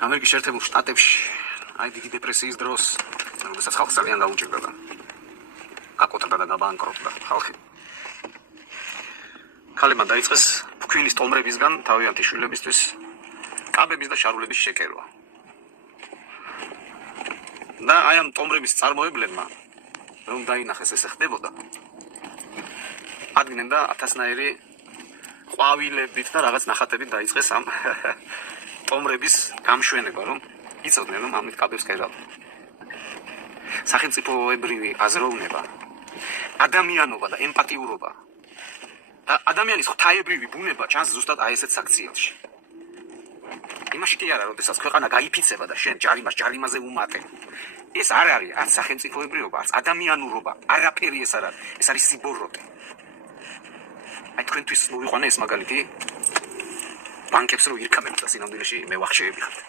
ამერიკის შეერთებულ შტატებში აი დიდი დეპრესიის დროს, როდესაც ხალხს ძალიან გაუჭირდა და გაკოტრდა და გაბანკროტდა ხალხი. ქალებმა დაიწყეს ფქვილის ტომრებისგან თავიანთი შვილებისთვის კაბების და შარულების შეკერვა. და აი ამ ტომრების წარმოებლებმა რომ დაინახეს ესე ხდებოდა, ადგნენ და 1000-ნაირი ყვავილებით და რაღაც ნახატებით დაიწყეს ამ ტომრების გამშვენება, რომ იცოდნენ, რომ ამით კაბებს ქერავდნენ. სახელმწიფოებრივი აზროვნება, ადამიანობა და ემპათიურობა და ადამიანის ღვთაებრივი ბუნება ჩანს ზუსტად აი ესეთ საქციელში. იმაში კი არა, როდესაც ქვეყანა გაიფიცება და შენ ჯარიმაზე უმატე. ეს არ არის არც სახელმწიფოებრიობა, არც ადამიანურობა, არაფერი ეს არ არის. ეს არის სიბოროტე. აი თქვენთვის მოვიყვანე ეს მაგალითი ბანკებს რო ირქამებთ და სინამდვილეში მე ვახშეები ხართ.